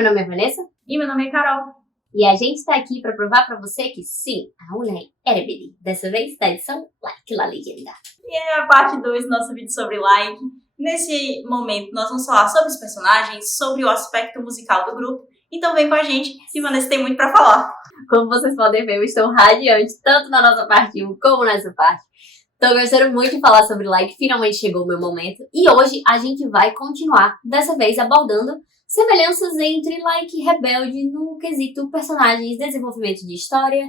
meu nome é Vanessa. E meu nome é Carol. E a gente tá aqui pra provar pra você que sim, a mulher era Beli. Dessa vez da edição Like La Legenda. E é a parte 2 do nosso vídeo sobre like. Nesse momento nós vamos falar sobre os personagens, sobre o aspecto musical do grupo. Então vem com a gente, que Vanessa tem muito pra falar. Como vocês podem ver, eu estou radiante, tanto na nossa parte 1 como nessa parte. Tô gostando muito de falar sobre like, finalmente chegou o meu momento. E hoje a gente vai continuar, dessa vez abordando semelhanças entre Like e Rebelde no quesito personagens, desenvolvimento de história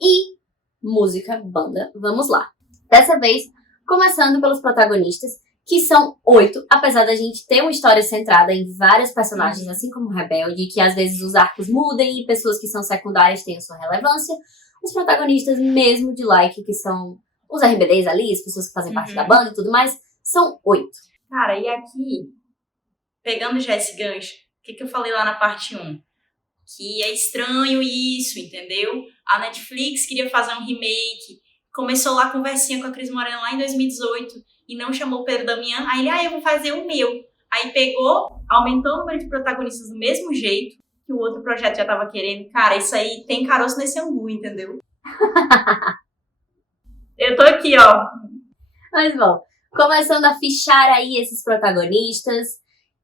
e música, banda. Vamos lá. Dessa vez, começando pelos protagonistas, que são 8, apesar da gente ter uma história centrada em vários personagens, assim como Rebelde, que às vezes os arcos mudem e pessoas que são secundárias têm a sua relevância. Os protagonistas mesmo de Like, que são os RBDs ali, as pessoas que fazem parte da banda e tudo mais, são 8. Cara, e aqui, pegando já esse gancho, o que eu falei lá na parte 1? Que é estranho isso, entendeu? A Netflix queria fazer um remake, começou lá a conversinha com a Cris Morena lá em 2018 e não chamou o Pedro Damião. Aí ele, eu vou fazer o meu. Aí pegou, aumentou o número de protagonistas do mesmo jeito que o outro projeto já tava querendo. Cara, isso aí tem caroço nesse angu, entendeu? Eu tô aqui, ó. Mas bom, começando a fichar aí esses protagonistas,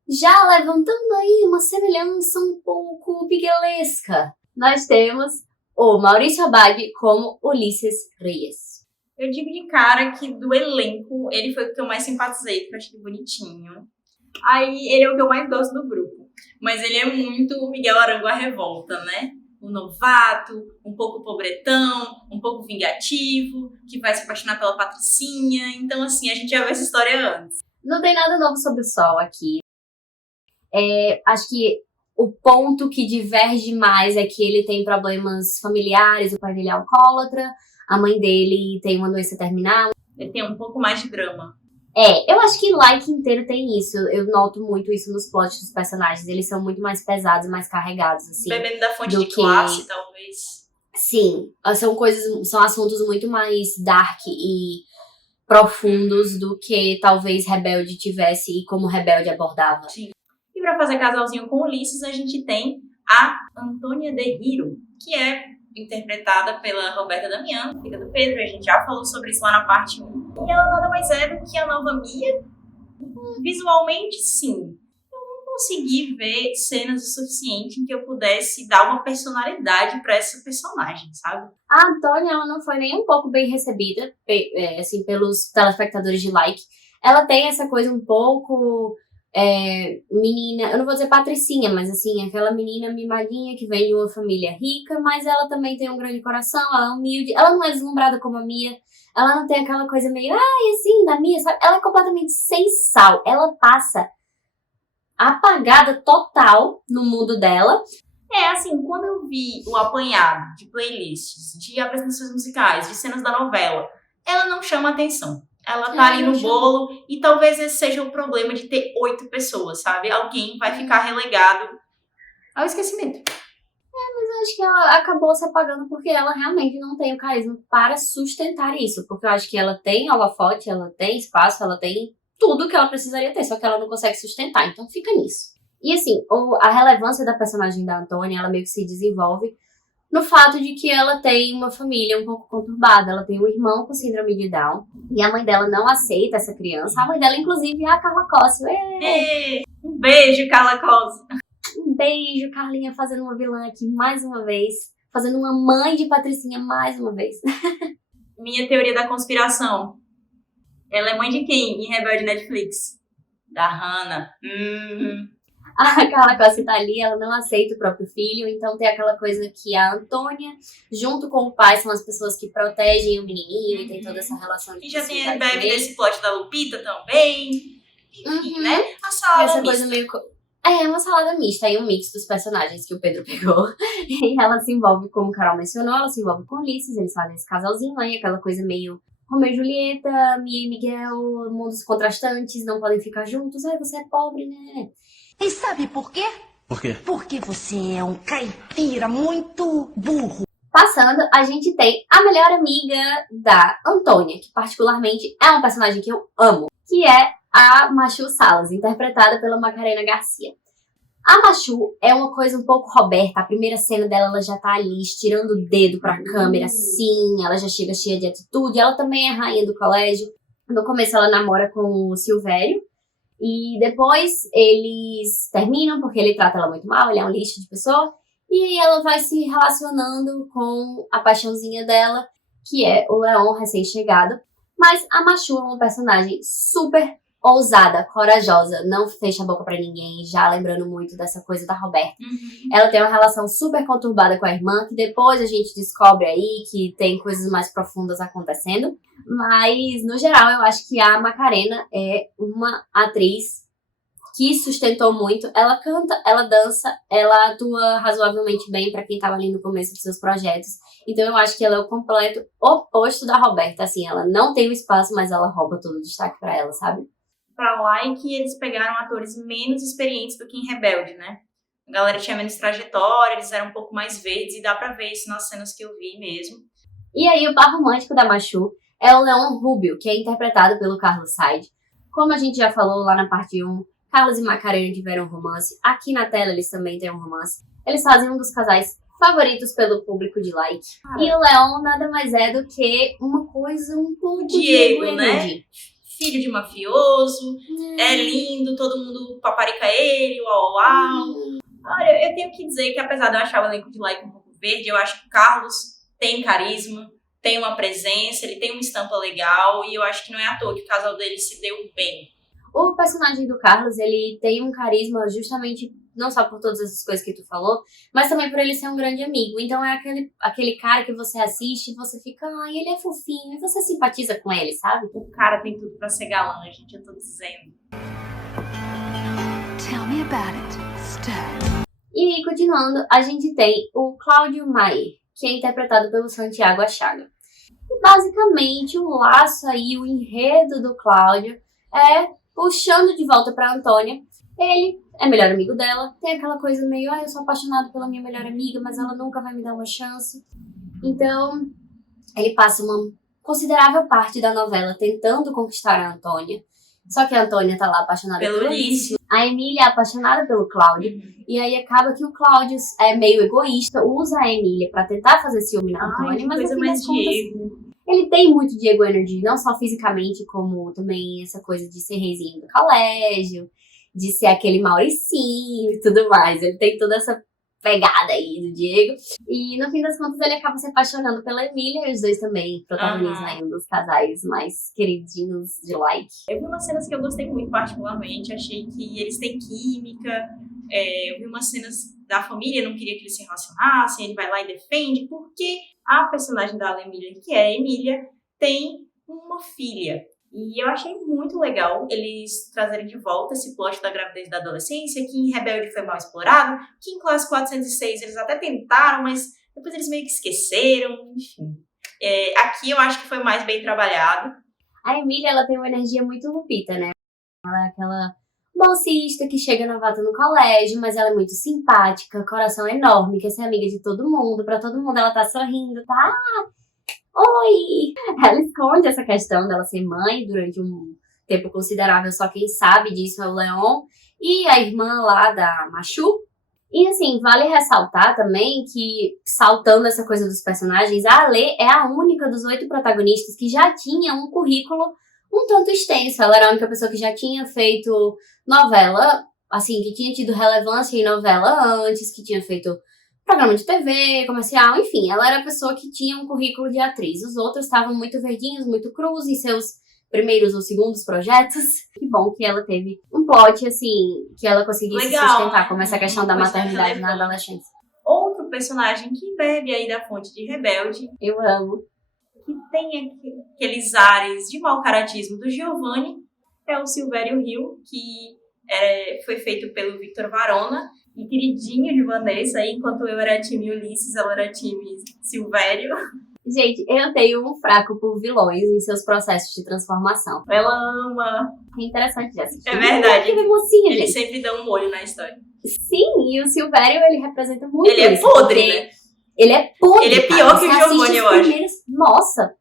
já levantando aí uma semelhança um pouco piguelesca. Nós temos o Maurício Abad como Ulisses Reyes. Eu digo de cara que do elenco, ele foi o que eu mais simpatizei, porque eu achei bonitinho. Aí ele é o que eu mais gosto do grupo. Mas ele é muito o Miguel Arango à revolta, né? Um novato, um pouco pobretão, um pouco vingativo, que vai se apaixonar pela Patricinha. Então, assim, a gente já viu essa história antes. Não tem nada novo sobre o Sol aqui. Acho que o ponto que diverge mais é que ele tem problemas familiares, o pai dele é alcoólatra, a mãe dele tem uma doença terminal. Ele tem um pouco mais de drama. Eu acho que Like inteiro tem isso. Eu noto muito isso nos plots dos personagens. Eles são muito mais pesados, mais carregados, assim. Bebendo da fonte de classe, talvez. Sim, são assuntos muito mais dark e profundos do que talvez Rebelde tivesse e como Rebelde abordava. Sim. E pra fazer casalzinho com Ulisses, a gente tem a Antônia de Hiro, que é interpretada pela Roberta Damião, filha do Pedro. A gente já falou sobre isso lá na parte 1. E ela nada mais é do que a nova Mia. Visualmente, sim. Eu não consegui ver cenas o suficiente em que eu pudesse dar uma personalidade pra essa personagem, sabe? A Antônia, ela não foi nem um pouco bem recebida, assim, pelos telespectadores de Like. Ela tem essa coisa um pouco menina, eu não vou dizer patricinha, mas assim, aquela menina mimadinha que vem de uma família rica, mas ela também tem um grande coração, ela é humilde, ela não é deslumbrada como a Mia, ela não tem aquela coisa meio, assim, da Mia, sabe? Ela é completamente sem sal, ela passa apagada total no mundo dela. Assim, quando eu vi o apanhado de playlists, de apresentações musicais, de cenas da novela, ela não chama atenção. Ela tá ali no bolo e talvez esse seja o problema de ter 8 pessoas, sabe? Alguém vai ficar relegado ao esquecimento. Mas eu acho que ela acabou se apagando porque ela realmente não tem o carisma para sustentar isso. Porque eu acho que ela tem holofote, ela tem espaço, ela tem tudo que ela precisaria ter, só que ela não consegue sustentar, então fica nisso. E assim, a relevância da personagem da Antônia, ela meio que se desenvolve no fato de que ela tem uma família um pouco conturbada. Ela tem um irmão com síndrome de Down e a mãe dela não aceita essa criança. A mãe dela, inclusive, é a Carla Cóssio. Um beijo, Carla Cóssio. Um beijo, Carlinha, fazendo uma vilã aqui mais uma vez. Fazendo uma mãe de Patricinha mais uma vez. Minha teoria da conspiração. Ela é mãe de quem em Rebelde Netflix? Da Hannah. A Carla Cossi tá ali, ela não aceita o próprio filho, então tem aquela coisa que a Antônia, junto com o pai, são as pessoas que protegem o menininho e tem toda essa relação de e já tem a bebê desse plot da Lupita também. Enfim, né? A salada essa mista. Coisa meio... uma salada mista, aí um mix dos personagens que o Pedro pegou. E ela se envolve, como a Carol mencionou, ela se envolve com Ulisses, eles fazem esse casalzinho aí, aquela coisa meio Romeu e Julieta, Mia e Miguel, mundos contrastantes, não podem ficar juntos. Você é pobre, né? E sabe por quê? Por quê? Porque você é um caipira muito burro. Passando, a gente tem a melhor amiga da Antônia, que particularmente é um personagem que eu amo, que é a Machu Salas, interpretada pela Macarena Garcia. A Machu é uma coisa um pouco Roberta. A primeira cena dela, ela já tá ali estirando o dedo pra câmera, assim. Ela já chega cheia de atitude. Ela também é rainha do colégio. No começo ela namora com o Silvério. E depois eles terminam porque ele trata ela muito mal. Ele é um lixo de pessoa. E aí ela vai se relacionando com a paixãozinha dela, que é o Leon recém-chegado. Mas a Machu é uma personagem super ousada, corajosa, não fecha a boca pra ninguém, já lembrando muito dessa coisa da Roberta. Ela tem uma relação super conturbada com a irmã, que depois a gente descobre aí que tem coisas mais profundas acontecendo. Mas, no geral, eu acho que a Macarena é uma atriz que sustentou muito. Ela canta, ela dança, ela atua razoavelmente bem pra quem tava ali no começo dos seus projetos. Então eu acho que ela é o completo oposto da Roberta. Assim, ela não tem o espaço, mas ela rouba todo o destaque pra ela, sabe? Pra Like, eles pegaram atores menos experientes do que em Rebelde, né? A galera tinha menos trajetória, eles eram um pouco mais verdes, e dá pra ver isso nas cenas que eu vi mesmo. E aí o par romântico da Machu é o Leon Rubio, que é interpretado pelo Carlos Said. Como a gente já falou lá na parte 1, Carlos e Macarena tiveram um romance. Aqui na tela eles também têm um romance. Eles fazem um dos casais favoritos pelo público de Like. E o Leon nada mais é do que uma coisa um pouco Diego, né? Filho de mafioso, é lindo, todo mundo paparica ele, uau, uau. Olha, eu tenho que dizer que apesar de eu achar o elenco de Like um pouco verde, eu acho que o Carlos tem carisma, tem uma presença, ele tem uma estampa legal, e eu acho que não é à toa que o casal dele se deu bem. O personagem do Carlos, ele tem um carisma justamente, não só por todas essas coisas que tu falou, mas também por ele ser um grande amigo. Então é aquele cara que você assiste e você fica, ai, ele é fofinho, e você simpatiza com ele, sabe? O cara tem tudo pra ser galã, gente, eu tô dizendo. Tell me about it, Steph. E continuando, a gente tem o Cláudio Maier, que é interpretado pelo Santiago Achaga. E basicamente o laço aí, o enredo do Cláudio é puxando de volta pra Antônia. Ele é melhor amigo dela, tem aquela coisa meio, eu sou apaixonado pela minha melhor amiga, mas ela nunca vai me dar uma chance. Então, ele passa uma considerável parte da novela tentando conquistar a Antônia. Só que a Antônia tá lá apaixonada Pelo pelo Ulisses. A Emília é apaixonada pelo Cláudio. E aí acaba que o Cláudio é meio egoísta, usa a Emília pra tentar fazer ciúme na Antônia, mas no fim das contas, ele tem muito Diego Energy, não só fisicamente, como também essa coisa de ser reizinho do colégio, de ser aquele Mauricinho e tudo mais. Ele tem toda essa pegada aí do Diego. E no fim das contas ele acaba se apaixonando pela Emília, e os dois também protagonizam aí um dos casais mais queridinhos de Like. Eu vi umas cenas que eu gostei muito particularmente, achei que eles têm química, eu vi umas cenas da família, não queria que eles se relacionassem, ele vai lá e defende, porque a personagem da Emília, que é a Emília, tem uma filha. E eu achei muito legal eles trazerem de volta esse plot da gravidez da adolescência, que em Rebelde foi mal explorado, que em Classe 406 eles até tentaram, mas depois eles meio que esqueceram, enfim. Aqui eu acho que foi mais bem trabalhado. A Emília, ela tem uma energia muito Lupita, né? Ela é aquela bolsista que chega novata no colégio, mas ela é muito simpática, coração enorme, quer ser amiga de todo mundo, pra todo mundo ela tá sorrindo, tá? Oi! Ela esconde essa questão dela ser mãe durante um tempo considerável, só quem sabe disso é o Leon e a irmã lá da Machu. E assim, vale ressaltar também que, saltando essa coisa dos personagens, a Alê é a única dos 8 protagonistas que já tinha um currículo um tanto extenso. Ela era a única pessoa que já tinha feito novela, assim, que tinha tido relevância em novela antes, que tinha feito programa de TV, comercial, enfim. Ela era a pessoa que tinha um currículo de atriz. Os outros estavam muito verdinhos, muito crus em seus primeiros ou segundos projetos. Que bom que ela teve um plot, assim, que ela conseguisse sustentar, como essa questão da maternidade na adolescência. Outro personagem que bebe aí da fonte de Rebelde. Eu amo. Que tem aqueles ares de mau caratismo do Giovanni, é o Silvério Rio, que foi feito pelo Victor Varona, e queridinho de Vanessa, aí, enquanto eu era time Ulisses, ela era time Silvério. Gente, eu tenho um fraco por vilões em seus processos de transformação. Ela ama. É interessante de assistir. É verdade. Mocinha, ele gente. sempre dá um olho na história. Sim, e o Silvério, ele representa muito ele isso. É podre, né? Ele é podre. Ele é pior que o Giovanni, eu acho. Nossa,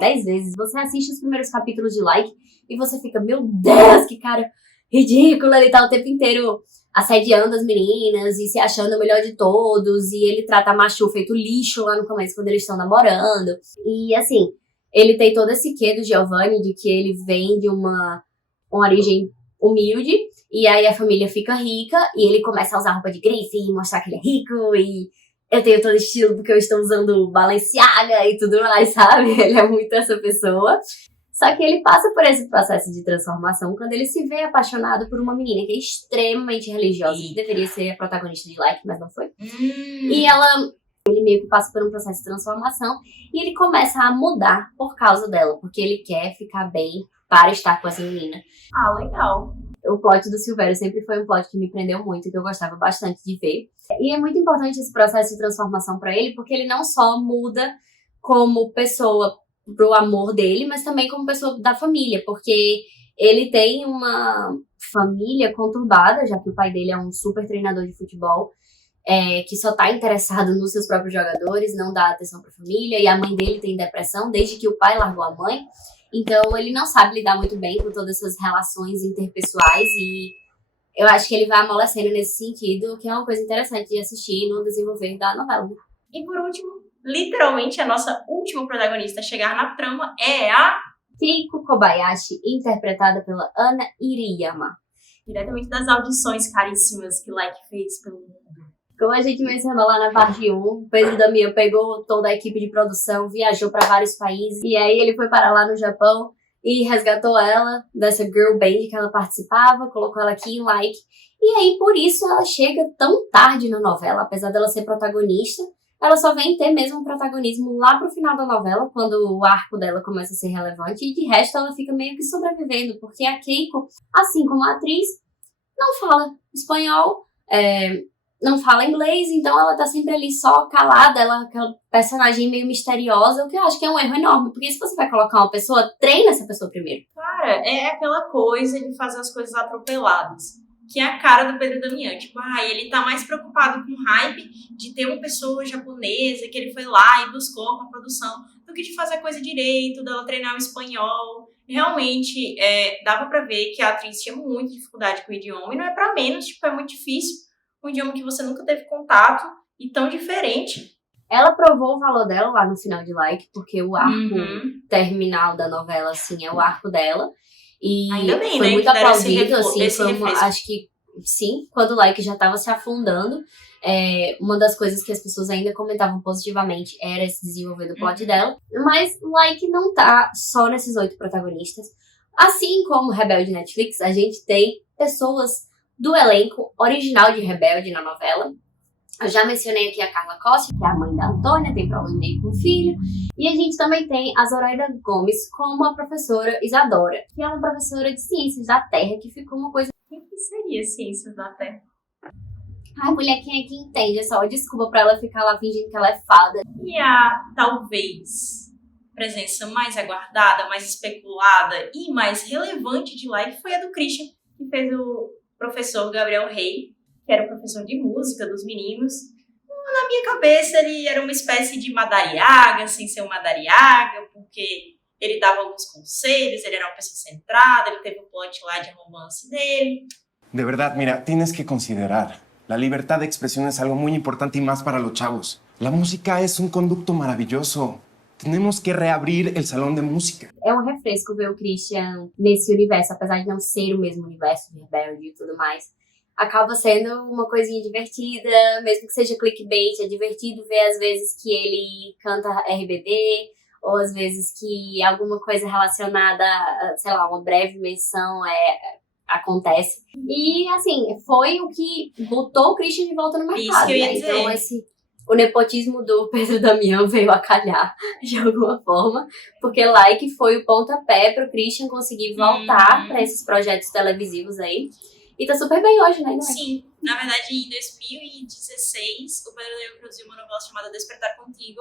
10 vezes. Você assiste os primeiros capítulos de Like e você fica, meu Deus, que cara ridículo. Ele tá o tempo inteiro assediando as meninas e se achando o melhor de todos, e ele trata a Machu feito lixo lá no começo quando eles estão namorando. E assim, ele tem todo esse quê do Giovanni, de que ele vem de uma origem humilde, e aí a família fica rica, e ele começa a usar roupa de grife e mostrar que ele é rico, e eu tenho todo estilo porque eu estou usando Balenciaga e tudo mais, sabe? Ele é muito essa pessoa. Só que ele passa por esse processo de transformação quando ele se vê apaixonado por uma menina que é extremamente religiosa, que deveria ser a protagonista de Like, mas não foi. E ele meio que passa por um processo de transformação e ele começa a mudar por causa dela, porque ele quer ficar bem para estar com essa menina. Ah, legal. O plot do Silvério sempre foi um plot que me prendeu muito, que eu gostava bastante de ver. E é muito importante esse processo de transformação para ele, porque ele não só muda como pessoa pro amor dele, mas também como pessoa da família, porque ele tem uma família conturbada, já que o pai dele é um super treinador de futebol, que só tá interessado nos seus próprios jogadores, não dá atenção pra família, e a mãe dele tem depressão desde que o pai largou a mãe, então ele não sabe lidar muito bem com todas essas relações interpessoais, e eu acho que ele vai amolecendo nesse sentido, que é uma coisa interessante de assistir no desenvolver da novela. E por último, literalmente a nossa última protagonista a chegar na trama é a Keiko Kobayashi, interpretada pela Ana Iriyama. Diretamente das audições caríssimas que Like fez pelo mundo. Como a gente mencionou lá na parte 1, o Pedro Damião pegou toda a equipe de produção, viajou para vários países, e aí ele foi parar lá no Japão e resgatou ela dessa girl band que ela participava, colocou ela aqui em Like. E aí, por isso, ela chega tão tarde na novela, apesar dela ser protagonista. Ela só vem ter mesmo protagonismo lá pro final da novela, quando o arco dela começa a ser relevante, e de resto ela fica meio que sobrevivendo, porque a Keiko, assim como a atriz, não fala espanhol, não fala inglês, então ela tá sempre ali só calada, ela é aquela personagem meio misteriosa, o que eu acho que é um erro enorme, porque se você vai colocar uma pessoa, treina essa pessoa primeiro. Cara, é aquela coisa de fazer as coisas atropeladas, que é a cara do Pedro Damião. Tipo, ele tá mais preocupado com o hype de ter uma pessoa japonesa que ele foi lá e buscou com a produção, do que de fazer a coisa direito, dela treinar o espanhol. Realmente, dava pra ver que a atriz tinha muita dificuldade com o idioma, e não é pra menos, tipo, é muito difícil um idioma que você nunca teve contato e tão diferente. Ela provou o valor dela lá no final de Like, porque o arco terminal da novela, assim, é o arco dela. E ainda bem, foi né, muito aplaudido, assim, refresco. acho que sim, quando o Like já estava se afundando, uma das coisas que as pessoas ainda comentavam positivamente era esse desenvolver do plot dela, mas Like não tá só nesses 8 protagonistas. Assim como Rebelde Netflix, a gente tem pessoas do elenco original de Rebelde na novela. Eu já mencionei aqui a Carla Costa, que é a mãe da Antônia, tem problema meio com o filho. E a gente também tem a Zoraida Gomes como a professora Isadora, que é uma professora de Ciências da Terra, que ficou uma coisa... O que seria Ciências da Terra? Ai, mulher, quem é que entende? É só desculpa pra ela ficar lá fingindo que ela é fada. E a, talvez, presença mais aguardada, mais especulada e mais relevante de Like foi a do Christian, que fez o professor Gabriel Rey, que era o professor de música dos meninos. Na minha cabeça, ele era uma espécie de Madariaga, sem ser um Madariaga, porque ele dava alguns conselhos, ele era uma pessoa centrada, ele teve um plot lá de romance dele. De verdad, mira, tienes que considerar. La libertad de expresión es algo muy importante y más para los chavos. La música es un conducto maravilloso. Tenemos que reabrir el salón de música. É um refresco ver o Christian nesse universo, apesar de não ser o mesmo universo de Rebelde e tudo mais. Acaba sendo uma coisinha divertida, mesmo que seja clickbait, é divertido ver às vezes que ele canta RBD, ou às vezes que alguma coisa relacionada a, sei lá, uma breve menção acontece. E, assim, foi o que botou o Christian de volta no mercado. Isso que eu ia né? dizer. Então, o nepotismo do Pedro Damião veio a calhar de alguma forma, porque Like foi o pontapé pro Christian conseguir voltar para esses projetos televisivos aí. E tá super bem hoje, né? Sim, na verdade, em 2016, o Pedro Damião produziu uma novela chamada Despertar Contigo,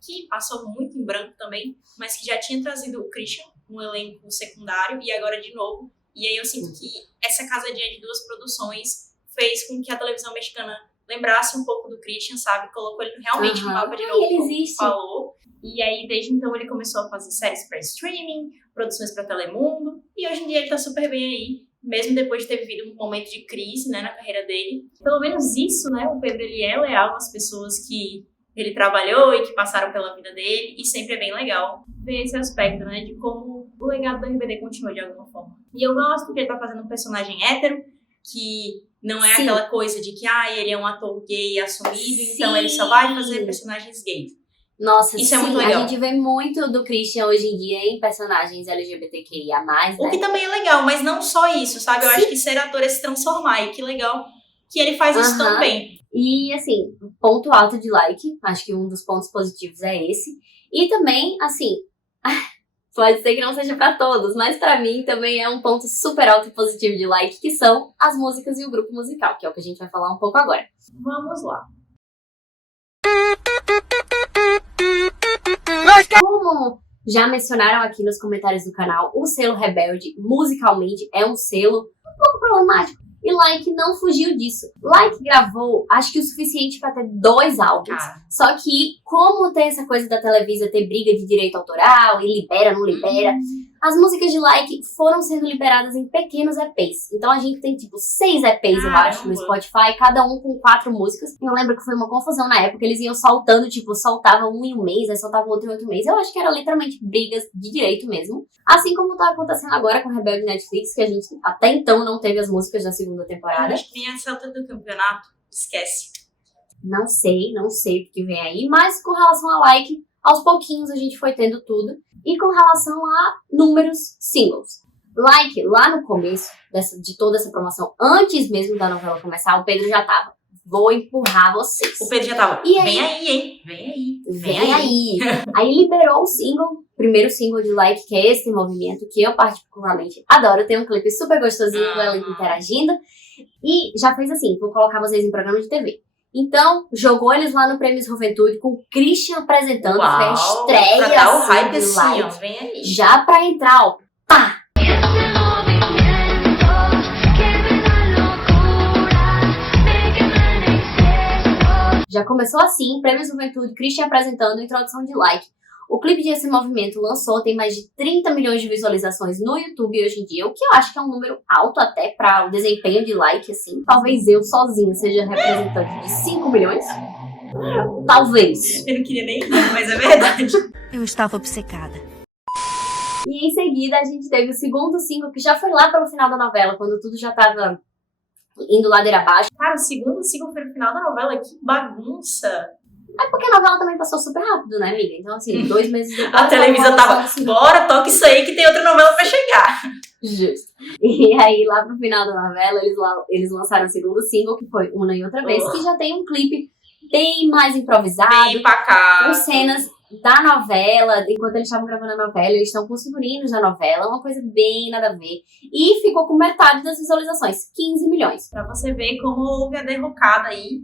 que passou muito em branco também, mas que já tinha trazido o Christian, um elenco secundário, e agora de novo. E aí eu sinto que essa casadinha de 2 produções fez com que a televisão mexicana lembrasse um pouco do Christian, sabe? Colocou ele realmente no mapa de novo, ele como existe. falou. E aí, desde então, ele começou a fazer séries para streaming, produções para Telemundo, e hoje em dia ele tá super bem aí, mesmo depois de ter vivido um momento de crise, né, na carreira dele. Pelo menos isso, né, o Pedro, ele é leal às pessoas que ele trabalhou e que passaram pela vida dele, e sempre é bem legal ver esse aspecto, né, de como o legado do RBD continua de alguma forma. E eu gosto que ele tá fazendo um personagem hétero, que não é Sim. aquela coisa de que ele é um ator gay assumido, então Sim. ele só vai fazer personagens gays. Nossa, Isso sim, é muito legal. a gente vê muito do Christian hoje em dia em personagens LGBTQIA+, né? O que também é legal, mas não só isso, sabe? Eu acho que ser ator é se transformar, e que legal que ele faz isso também. E, assim, ponto alto de like, acho que um dos pontos positivos é esse. E também, assim, pode ser que não seja pra todos, mas pra mim também é um ponto super alto e positivo de like, que são as músicas e o grupo musical, que é o que a gente vai falar um pouco agora. Vamos lá. Como já mencionaram aqui nos comentários do canal, o selo Rebelde, musicalmente, é um selo um pouco problemático. E Like não fugiu disso. Like gravou, acho que o suficiente pra ter 2 álbuns. Só que, como tem essa coisa da Televisa ter briga de direito autoral, e libera, não libera, as músicas de Like foram sendo liberadas em pequenos EPs. Então a gente tem, tipo, 6 EPs, eu acho, no Spotify, cada um com 4 músicas. Eu lembro que foi uma confusão na época, eles iam soltando, tipo, soltavam um em um mês, aí soltavam outro em outro mês. Eu acho que era literalmente brigas de direito mesmo. Assim como tá acontecendo agora com o Rebelde Netflix, que a gente até então não teve as músicas da segunda temporada. Acho que nem essa altura do campeonato, esquece. Não sei o que vem aí, mas com relação a Like, aos pouquinhos a gente foi tendo tudo. E com relação a números singles. Like, lá no começo de toda essa promoção, antes mesmo da novela começar, o Pedro já tava. Vou empurrar vocês. O Pedro já tava. E aí? Vem aí, hein? Vem aí. Vem aí. Aí liberou o single, primeiro single de Like, que é esse movimento, que eu particularmente adoro. Tem um clipe super gostosinho do elenco interagindo. E já fez assim, vou colocar vocês em programa de TV. Então, jogou eles lá no Prêmios Juventude com o Christian apresentando, foi a estreia pra dar o assim, hype de assim, Like. ó, vem aí. Já pra entrar, ó, pá! Já começou assim, Prêmios Juventude, Christian apresentando, introdução de Like. O clipe desse movimento lançou, tem mais de 30 milhões de visualizações no YouTube hoje em dia, o que eu acho que é um número alto até para o desempenho de Like, assim. Talvez eu sozinha seja representante de 5 milhões. Talvez. Eu não queria nem rir, mas é verdade. Eu estava obcecada. E em seguida a gente teve o segundo single, que já foi lá pelo final da novela, quando tudo já tava indo ladeira abaixo. Cara, o segundo single foi no final da novela, que bagunça. É porque a novela também passou super rápido, né, amiga? Então, assim, 2 meses depois... A televisão tava, bora, toca isso aí que tem outra novela pra chegar. Justo. E aí, lá pro final da novela, eles lançaram o segundo single, que foi Uma e Outra Vez, que já tem um clipe bem mais improvisado, Bem pacato. com cenas da novela. Enquanto eles estavam gravando a novela, eles estão com os figurinos da novela, uma coisa bem nada a ver. E ficou com metade das visualizações, 15 milhões. Pra você ver como houve a derrocada aí.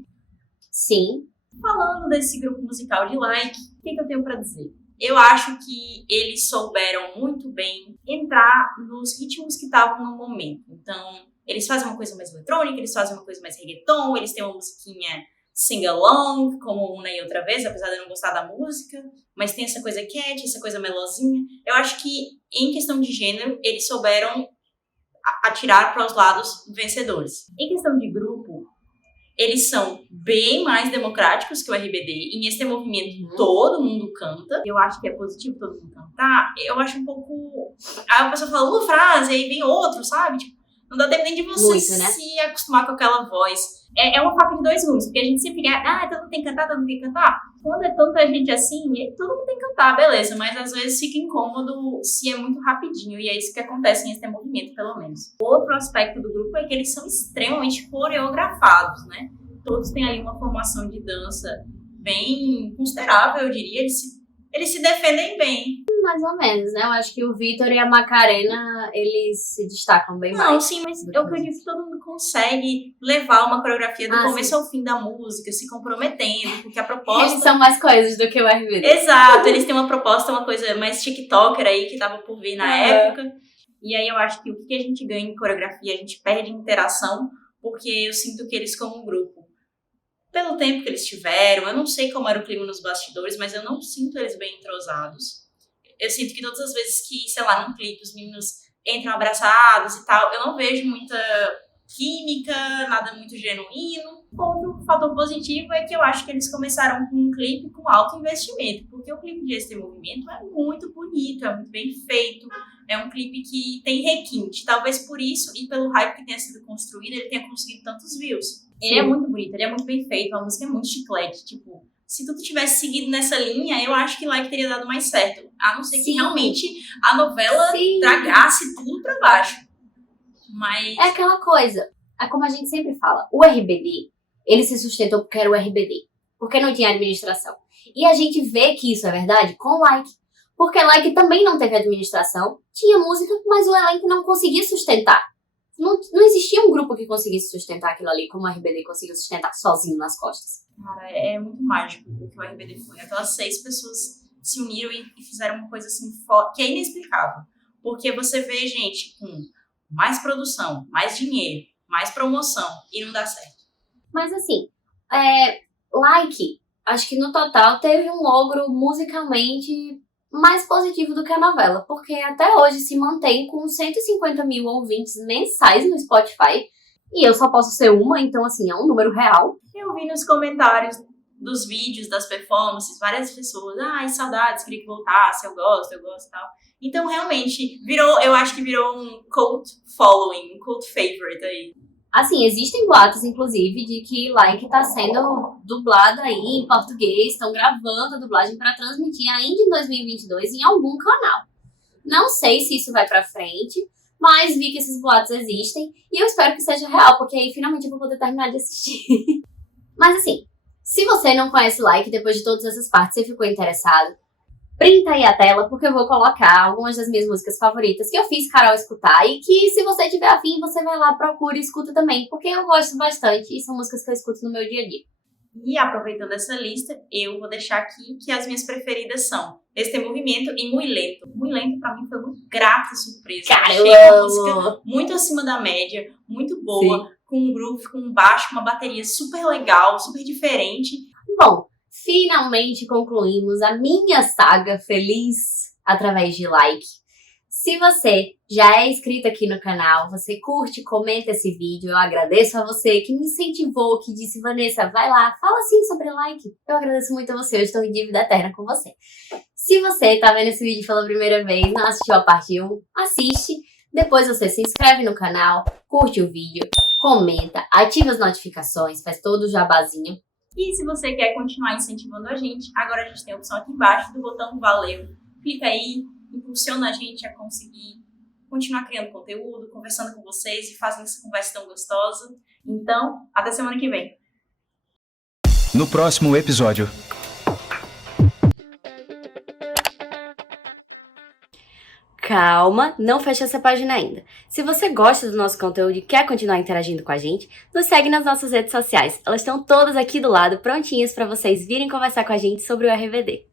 Sim. Falando desse grupo musical de Like, o que eu tenho pra dizer? Eu acho que eles souberam muito bem entrar nos ritmos que estavam no momento. Então, eles fazem uma coisa mais eletrônica, eles fazem uma coisa mais reggaeton, eles têm uma musiquinha sing-along, como Uma e Outra Vez, apesar de eu não gostar da música, mas tem essa coisa cat, essa coisa melosinha. Eu acho que, em questão de gênero, eles souberam atirar para os lados vencedores. Em questão de grupo, eles são bem mais democráticos que o RBD. E nesse movimento todo mundo canta. Eu acho que é positivo todo mundo cantar. Eu acho um pouco... Aí a pessoa fala uma frase, aí vem outro, sabe? Tipo, não dá tempo nem de você muito, né? se acostumar com aquela voz. É uma faca de 2 gumes, porque a gente sempre fica, todo mundo tem que cantar, todo mundo tem que cantar. Quando é tanta gente assim, todo mundo tem que cantar, beleza, mas às vezes fica incômodo se é muito rapidinho, e é isso que acontece nesse movimento, pelo menos. Outro aspecto do grupo é que eles são extremamente coreografados, né? Todos têm ali uma formação de dança bem considerável, eu diria, eles se defendem bem. Mais ou menos, né? Eu acho que o Vitor e a Macarena, eles se destacam bem mais. Não, sim, mas eu acredito que todo mundo consegue levar uma coreografia do começo ao fim da música, se comprometendo, porque a proposta... Eles são mais coisas do que o RBD. Exato, eles têm uma proposta, uma coisa mais tiktoker aí, que tava por vir na época. E aí eu acho que o que a gente ganha em coreografia, a gente perde em interação, porque eu sinto que eles, como um grupo, pelo tempo que eles tiveram, eu não sei como era o clima nos bastidores, mas eu não sinto eles bem entrosados. Eu sinto que todas as vezes que, sei lá, num clipe, os meninos entram abraçados e tal. Eu não vejo muita química, nada muito genuíno. Outro fator positivo é que eu acho que eles começaram com um clipe com alto investimento, porque o clipe de Esse Movimento é muito bonito, é muito bem feito, é um clipe que tem requinte. Talvez por isso, e pelo hype que tenha sido construído, ele tenha conseguido tantos views. Ele é muito bonito, ele é muito bem feito, a música é muito chiclete, tipo... Se tudo tivesse seguido nessa linha, eu acho que Like teria dado mais certo. A não ser que realmente a novela tragasse tudo pra baixo. Mas... É aquela coisa, é como a gente sempre fala, o RBD, ele se sustentou porque era o RBD, porque não tinha administração. E a gente vê que isso é verdade com Like, porque Like também não teve administração, tinha música, mas o elenco não conseguia sustentar. Não existia um grupo que conseguisse sustentar aquilo ali, como o RBD conseguiu sustentar sozinho nas costas. Cara, é muito mágico o que o RBD foi. Aquelas 6 pessoas se uniram e fizeram uma coisa assim que é inexplicável. Porque você vê gente com mais produção, mais dinheiro, mais promoção e não dá certo. Mas assim, Like, acho que no total teve um logro musicalmente mais positivo do que a novela, porque até hoje se mantém com 150 mil ouvintes mensais no Spotify, e eu só posso ser uma, então assim, é um número real. Eu vi nos comentários dos vídeos, das performances, várias pessoas, saudades, queria que voltasse, eu gosto e tal. Então, realmente, eu acho que virou um cult following, um cult favorite aí. Assim, existem boatos, inclusive, de que Like tá sendo dublado aí em português, estão gravando a dublagem para transmitir ainda em 2022 em algum canal. Não sei se isso vai pra frente, mas vi que esses boatos existem e eu espero que seja real, porque aí finalmente eu vou poder terminar de assistir. Mas assim, se você não conhece Like, depois de todas essas partes você ficou interessado, printa aí a tela, porque eu vou colocar algumas das minhas músicas favoritas que eu fiz Carol escutar e que, se você tiver afim, você vai lá, procura e escuta também, porque eu gosto bastante e são músicas que eu escuto no meu dia a dia. E aproveitando essa lista, eu vou deixar aqui que as minhas preferidas são Este Movimento e Muy Lento. Muy Lento, pra mim, foi uma grata surpresa. Cara, eu achei uma música muito acima da média, muito boa, com um groove, com um baixo, com uma bateria super legal, super diferente. Bom, finalmente concluímos a minha saga feliz através de Like. Se você já é inscrito aqui no canal, você curte, comenta esse vídeo, eu agradeço a você que me incentivou, que disse, Vanessa, vai lá, fala sim sobre Like. Eu agradeço muito a você, eu estou em dívida eterna com você. Se você tá vendo esse vídeo pela primeira vez, não assistiu a parte 1, assiste. Depois você se inscreve no canal, curte o vídeo, comenta, ativa as notificações, faz todo o jabazinho. E se você quer continuar incentivando a gente, agora a gente tem a opção aqui embaixo do botão Valeu. Clica aí, impulsiona a gente a conseguir continuar criando conteúdo, conversando com vocês e fazendo essa conversa tão gostosa. Então, até semana que vem. No próximo episódio. Calma, não feche essa página ainda. Se você gosta do nosso conteúdo e quer continuar interagindo com a gente, nos segue nas nossas redes sociais. Elas estão todas aqui do lado, prontinhas para vocês virem conversar com a gente sobre o RBD.